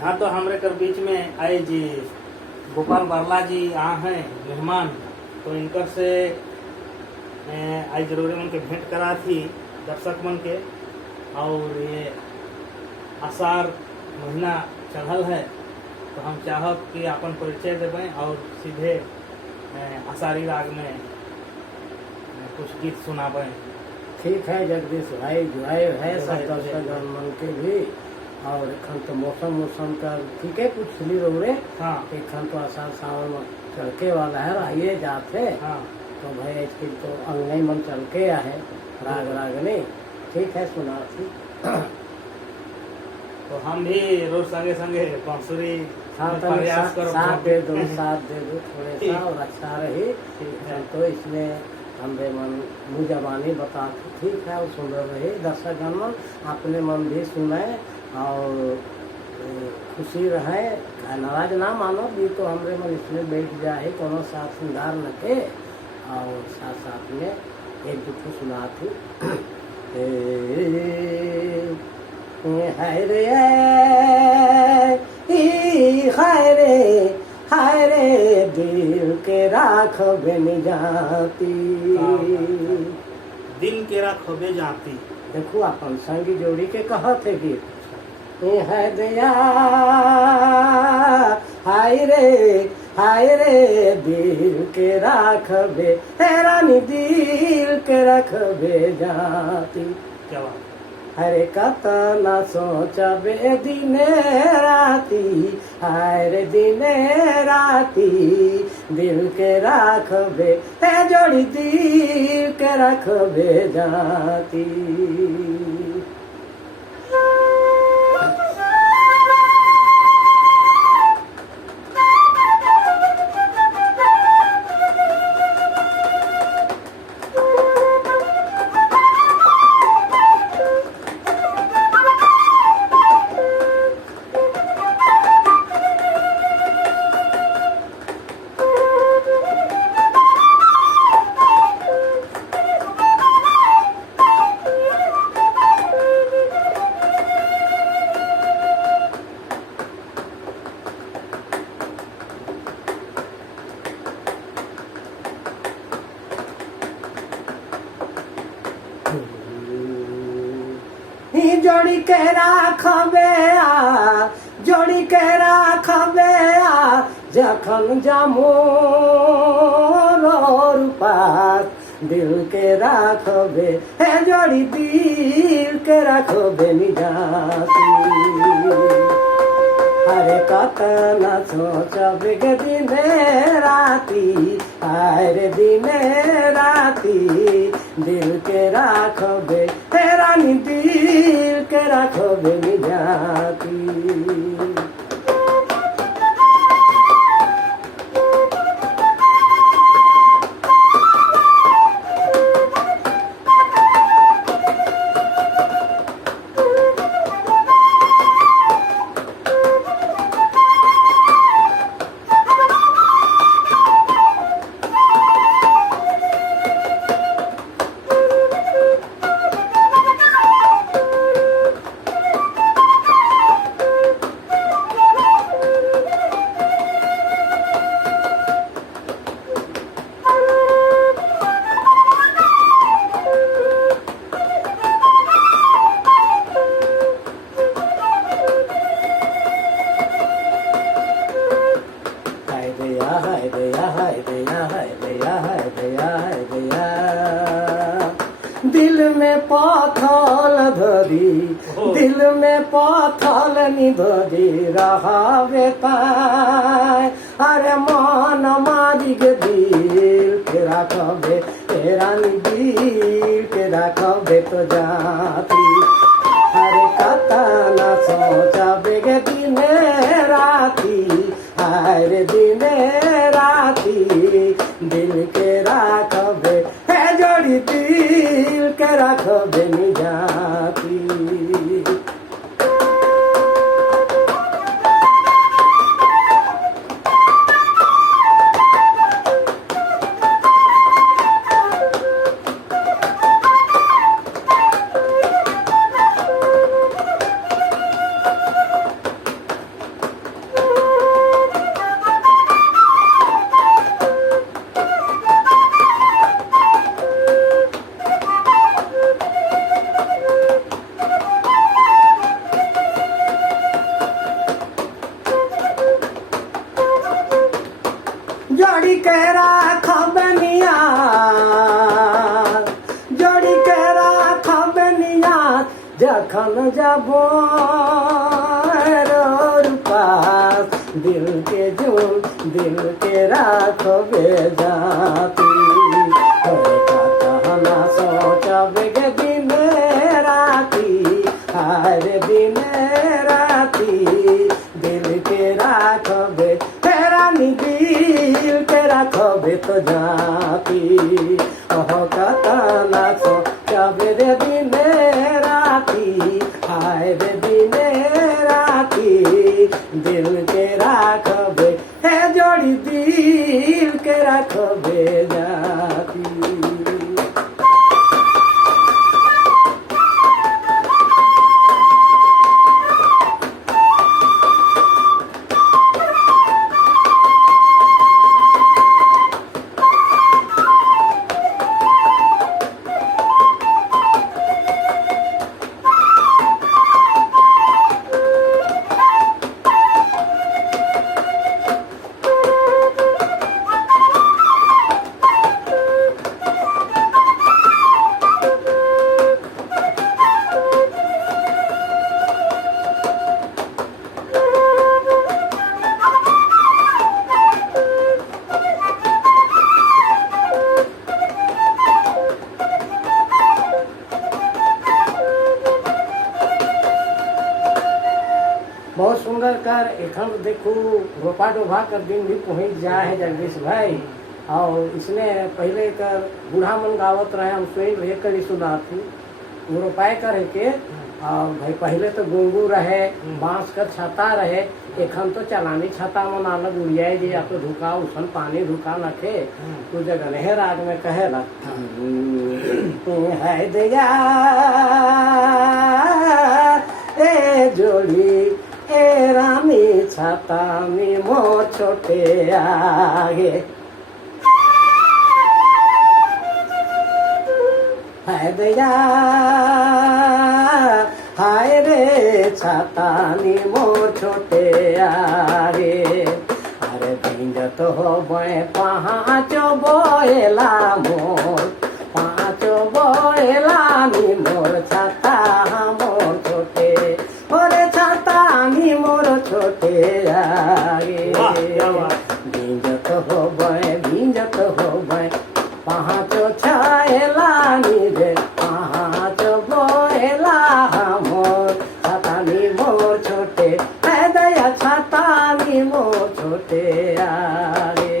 हाँ तो हमारे कर बीच में आए जी गोपाल बारला जी आ हैं मेहमान, तो इनकर से आई जरूरी मन के भेंट करा थी दर्शक मन के। और ये आषाढ़ महीना चढ़ल है तो हम चाहब कि अपन परिचय देवें और सीधे आषाढ़ी राग में कुछ गीत सुनावें। ठीक है जगदीश भाई, जुआए है सब दर्शक मन के भी। और एखन तो मौसम का ठीक है कुछ सिली रोरे। हाँ एखन तो आषाढ़ सावन में चढ़के वाला है, आइए जाते। हाँ तो भाई इसकी तो अंगने मन चल के है राग रागने। ठीक है सुना थी। तो हम भी रोज संगे संगे बांसुरी हाँ तो प्रयास करो। साथ दे दो थोड़े सा और अच्छा रही। तो इसमें हम बे मन मुँह जबानी बता ठीक है और सुन रहे दर्शक मन अपने मन भी सुने और खुशी रहे। नाराज ना मानो भी तो हमरे मन इसमें बैठ जाए कोनो साथ श्रृंगार न के। और साथ साथ में एक दुख सुना थी हाय रे हाय रे दिल के राख बन जाती। दिल के राखबे जाती। देखो अपन संगी जोड़ी के कहत है गीत है दया हाय रे दिल के राखबे रानी दिल के रखबे जाती। क्या बात। हरे कतना सोचबे दिने राती हाय रे दिने राती दिल के राखबे जोड़ी दिल के रखबे जाती। जोड़ी के राखबे जोड़ी के राखबे जखन जामो पास दिल के राखबे जोड़ी दिल के राखबे निजाती। हरे कतना सोचबे के दिने राती हरे दिने राती दिल के राखबे रानी दिल के राखबे निजाती। दिल में पाथल धरी दिल में पाथल निधरी रहा बेताय अरे मन मारी के दिल के राखबे रानी दिल के राखबे तो जाती। अरे कतना सोचबे के दिने राती हर दिने राती दिल के राखबे जोड़ी दिल के राखबे निजाती। के राख बनिया, जोड़ी के राख बनिया, जखन जबो पास, दिल के जुन दिल के राख बेजाती, कहना सोचब गे दिन राती, हर दिन राती, दिल के राखबे रानी, दिल के राखबे तो जाती, कहना सोचब रे दिन राती, हाय रे दिन राती, दिल के राखबे है जोड़ी, दिल के राखबे जाती। बहुत सुंदर कर एखन देखू रोपा डोभा कर दिन भी पहुँच जा है जगदीश भाई। और इसने पहले कर बूढ़ा मन गावत रहे, हम स्वयं रह कर सुना थी वो रोपाए कर के। और भाई पहले तो गुंगू रहे, बांस का छाता रहे, एखन तो चलानी छाता मन अलग उड़िया जे, या तो धुका उसन पानी धुका नखे तो जगह राग में कहे है दया ए जोड़ी ए रानी छाता मी मो छोटे आगे, है दया हाय रे छाता नी मो छोटे आगे। अरे भिंजत हो बे पाँचो बोएला मोर, पाँचो बोएला नी मोर छाता मोर छोटे, ओरे छाता नी मोर छोटे आगे। भिंजत हो बे पाँचो छाएला नी रे, पाँचो बोएला मोर छाता नी मोर छोटे, है दया छाता नी मोर छोटे आगे।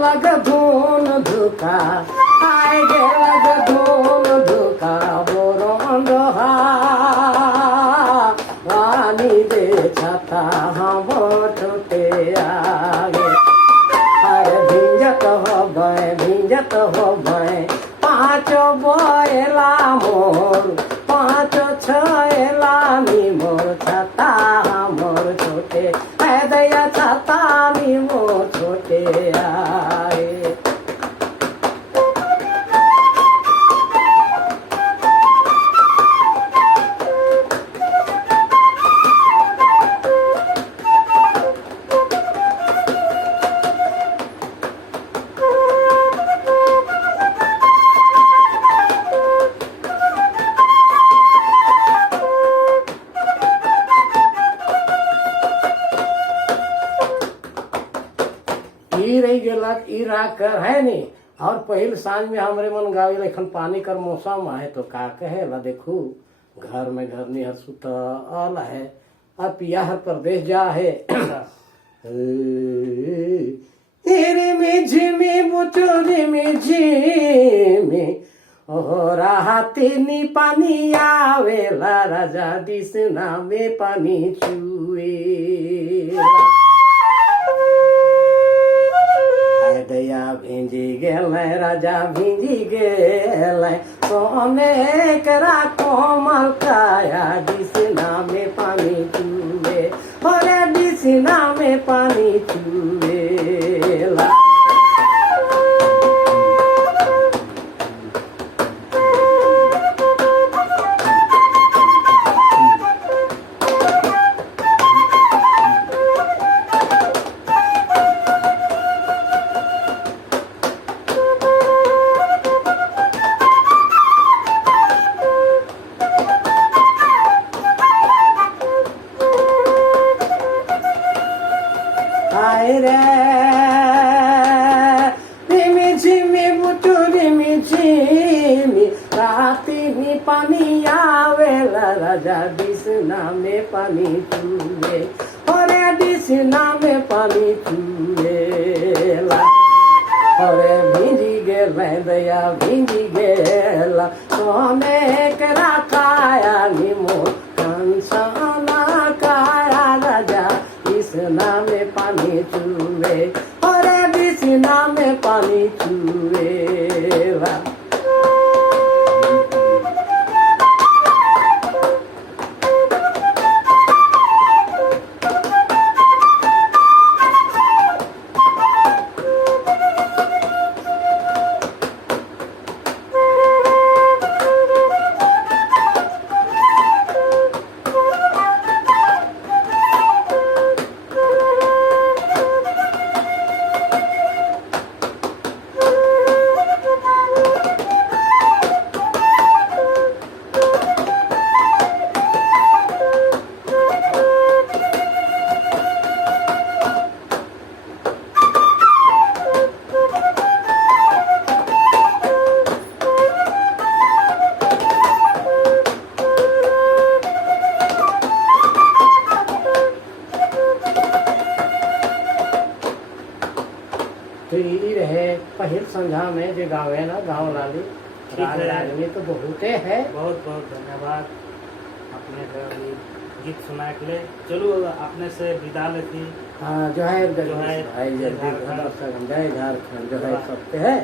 लग धून धुका, आए गे लग धून धुका, बोरों दोहा वानी दे छाता हम छोटे आगे। अरे भिंजत हो भय पाँचो बोएला मोर, पाँचो छएला नी मोर छाता मोर छोटे, है दया छाता नी मोर छोटे आए। रही गेलक ई राग कर है नी। और पहिल सांझ में हमरे मन गावे लेखन पानी कर मौसम है तो का कहे ला देखू घर में घर निहर सुतल है, अब पिया हर प्रदेश जा है। रिमी झिमी बुचुरिमी झिमी ओ राहती नी पानी आवेला, राजा दिसना में पानी छुए। दया भिंजी गेल राजा भिंजी गेल सोने करा कोमल काया दिसना में पानी चूए अरे दिसना में पानी चूएला आए रे रिमी झिमी बुटू रिमी झिमी राती में पानी आवेला राजा दिसना में पानी चूए अरे दिसना में पानी चूएला अरे भिंजी गेल दया भिंजी गेला सोने करा काया निमो कंसना काया राजा दिसना में पानी चूए अरे दिसना में पानी चूएला तो ये रहे पहिल संध्या में जो गावे ना गाँव लाली ठीक राग है। रागनी तो बहुते है बहुत बहुत धन्यवाद आपने जो अभी गीत सुनाए के लिए। चलो आपने से विदा लेती हाँ जो है जो है भाई जल्दी झारखंड। जय झारखंड जो है सबके है